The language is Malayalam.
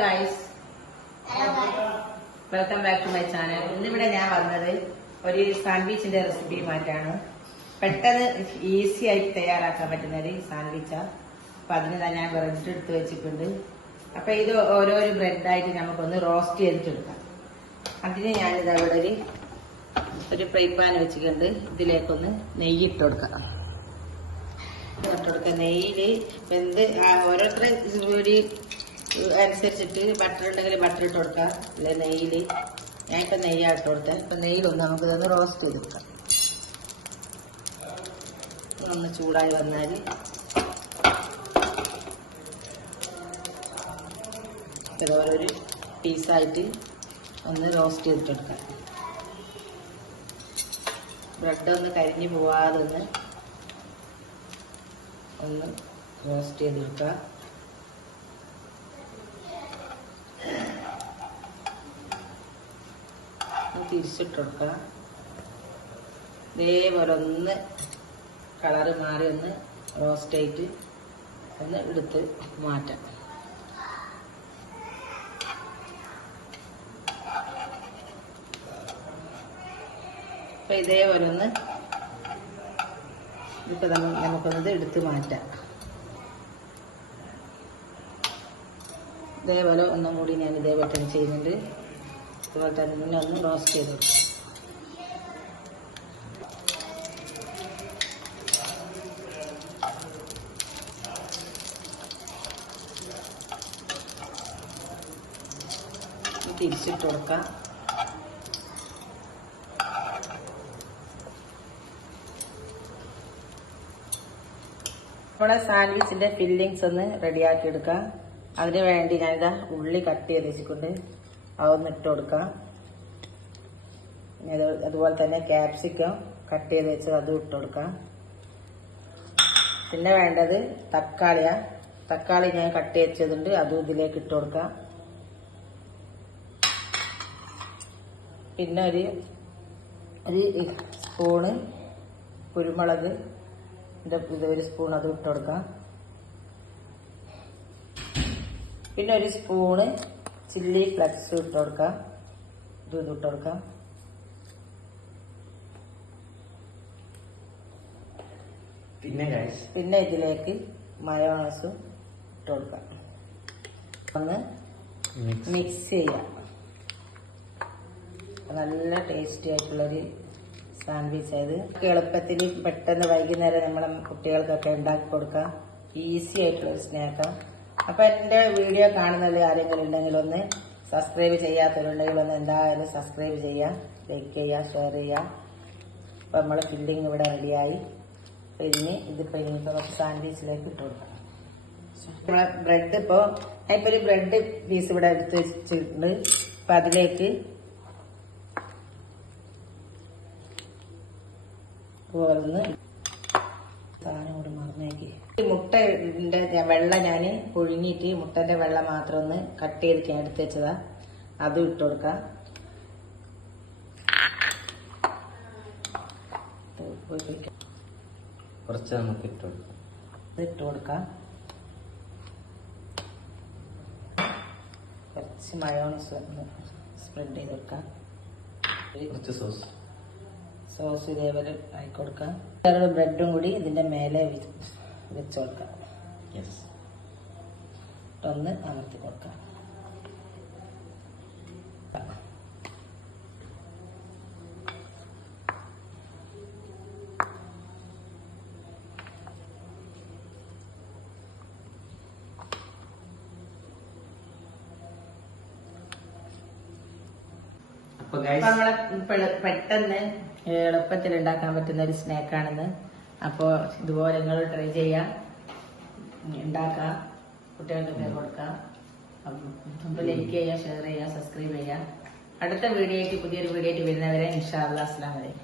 Guys, welcome back to my channel. ഇന്നിവിടെ ഞാൻ വന്നത് ഒരു സാൻഡ്വിച്ചിന്റെ റെസിപ്പിയുമായിട്ടാണ്. പെട്ടെന്ന് ഈസി ആയിട്ട് തയ്യാറാക്കാൻ പറ്റുന്ന ഒരു സാൻഡ്വിച്ചാണ്. അപ്പൊ അതിന് ഞാൻ ബ്രെഡ് എടുത്ത് വെച്ചിട്ടുണ്ട്. അപ്പൊ ഇത് ഓരോരോ ബ്രെഡായിട്ട് നമുക്കൊന്ന് റോസ്റ്റ് ചെയ്തിട്ടെടുക്കാം. അതിന് ഞാനിത് അവിടെ ഒരു ഫ്രൈ പാൻ വെച്ചിട്ടുണ്ട്. ഇതിലേക്കൊന്ന് നെയ്യ് ഇട്ട് കൊടുക്കാം. നെയ്യില് വെന്ത് ഓരോരുത്തരെ ഒരു അനുസരിച്ചിട്ട് ബട്ടർ ഉണ്ടെങ്കിൽ ബട്ടർ ഇട്ട് കൊടുക്കാം, അല്ലെ നെയ്യില്. ഞാൻ ഇപ്പൊ നെയ്യാണ് ഇട്ട് കൊടുത്തത്. ഇപ്പൊ നെയ്യിലൊന്ന് നമുക്ക് ഇതൊന്ന് റോസ്റ്റ് ചെയ്ത് കൊടുക്കാം. ഒന്ന് ചൂടായി വന്നാൽ ഓരോരു പീസായിട്ട് ഒന്ന് റോസ്റ്റ് ചെയ്തിട്ടെടുക്കാം. ബ്രെഡ് ഒന്ന് കരിഞ്ഞു പോവാതെ ഒന്ന് റോസ്റ്റ് ചെയ്തെടുക്കുക. തിരിച്ചിട്ട് കൊടുക്കുക. ഇതേപോലെ ഒന്ന് കളറ് മാറി ഒന്ന് റോസ്റ്റ് ആയിട്ട് ഒന്ന് എടുത്ത് മാറ്റാം. അപ്പൊ ഇതേപോലെ ഒന്ന് ഇപ്പൊ നമുക്കൊന്നത് എടുത്ത് മാറ്റാം. ഇതേപോലെ ഒന്നും കൂടി ഞാൻ ഇതേപോലെ തന്നെ ചെയ്യുന്നുണ്ട്. ഇതുപോലെ തന്നെ ഒന്ന് റോസ്റ്റ് ചെയ്ത് കൊടുക്കും. തിരിച്ചിട്ട് കൊടുക്കാം. നമ്മുടെ സാൻഡ്വിച്ചിന്റെ ഫില്ലിങ്സ് ഒന്ന് റെഡിയാക്കി എടുക്കാം. അതിന് വേണ്ടി ഞാനിതാ ഉള്ളി കട്ട് ചെയ്ത് വെച്ചിട്ടുണ്ട്. അതൊന്ന് ഇട്ട് കൊടുക്കാം. അതുപോലെ തന്നെ ക്യാപ്സിക്കം കട്ട് ചെയ്ത് വെച്ചത് അതും ഇട്ട് കൊടുക്കാം. പിന്നെ വേണ്ടത് തക്കാളിയാ. തക്കാളി ഞാൻ കട്ട് ചെയ്ത് വെച്ചതുണ്ട്, അതും ഇതിലേക്ക് ഇട്ട് കൊടുക്കാം. പിന്നെ ഒരു സ്പൂണ് കുരുമുളക്, ഒരു സ്പൂൺ അത് ഇട്ട് കൊടുക്കാം. പിന്നെ ഒരു സ്പൂണ് ചില്ലി ഫ്ലക്സ് ഇട്ട് കൊടുക്കാം. ഇത് ഇട്ട് കൊടുക്കാം. പിന്നെ ഇതിലേക്ക് മയോണൈസും ഇട്ട് കൊടുക്കാം. ഒന്ന് മിക്സ് ചെയ്യാം. നല്ല ടേസ്റ്റി ആയിട്ടുള്ളൊരു സാൻഡ്വിച്ച് ആയത്. എളുപ്പത്തിൽ പെട്ടെന്ന് വൈകുന്നേരം നമ്മളെ കുട്ടികൾക്കൊക്കെ ഉണ്ടാക്കി കൊടുക്കാം. ഈസി ആയിട്ടുള്ളൊരു സ്നാക്കാണ്. അപ്പൊ എന്റെ വീഡിയോ കാണുന്നതിൽ ആരെങ്കിലും ഉണ്ടെങ്കിൽ ഒന്ന് സബ്സ്ക്രൈബ് ചെയ്യാത്തവരുണ്ടെങ്കിൽ ഒന്ന് എന്തായാലും സബ്സ്ക്രൈബ് ചെയ്യാം, ലൈക്ക് ചെയ്യാം, ഷെയർ ചെയ്യാം. അപ്പൊ നമ്മളെ ഫില്ലിങ് ഇവിടെ റെഡിയായി. അപ്പൊ ഇതിപ്പോ നമുക്ക് സാൻഡ്വിച്ചിലേക്ക് ഇട്ട് കൊടുക്കാം. നമ്മളെ ബ്രെഡ് ഇപ്പൊ ഒരു ബ്രെഡ് പീസ് ഇവിടെ എടുത്ത് വെച്ചിട്ടുണ്ട്. അപ്പൊ അതിലേക്ക് പോലൊന്ന് സാധനം കൂടി മറന്നേക്ക്. മുട്ടന്റെ വെള്ള ഞാൻ പുഴുങ്ങിയിട്ട് മുട്ടന്റെ വെള്ള മാത്രം ഒന്ന് കട്ട് ചെയ്തിട്ട് ഞാൻ എടുത്ത് വെച്ചതാ. അതും ഇട്ട് കൊടുക്കാം. കുറച്ച് നമുക്ക് ഇട്ട് കൊടുക്കാം. കുറച്ച് മയോണൈസ് ഒന്ന് സ്പ്രെഡ് ചെയ്ത് കൊടുക്കാം. കുറച്ച് സോസ് ഇതേപോലെ ആക്കി കൊടുക്കാം. ബ്രെഡും കൂടി ഇതിന്റെ മേലെ വെച്ച് കൊടുക്കാം. ഒന്ന് അമർത്തി കൊടുക്കാം. നമ്മളെ പെട്ടെന്ന് എളുപ്പത്തിൽ ഉണ്ടാക്കാൻ പറ്റുന്ന ഒരു സ്നാക്കാണെന്ന്. അപ്പോൾ ഇതുപോലെ നിങ്ങൾ ട്രൈ ചെയ്യാം, ഉണ്ടാക്കാം, കുട്ടികൾക്കൊക്കെ കൊടുക്കാം. അപ്പോൾ ലൈക്ക് ചെയ്യുക, ഷെയർ ചെയ്യുക, സബ്സ്ക്രൈബ് ചെയ്യുക. അടുത്ത വീഡിയോ ആയിട്ട് പുതിയൊരു വീഡിയോ ആയിട്ട് വരുന്നവരെ ഇൻഷാ അല്ലാഹ് അസ്സലാമു അലൈക്കും.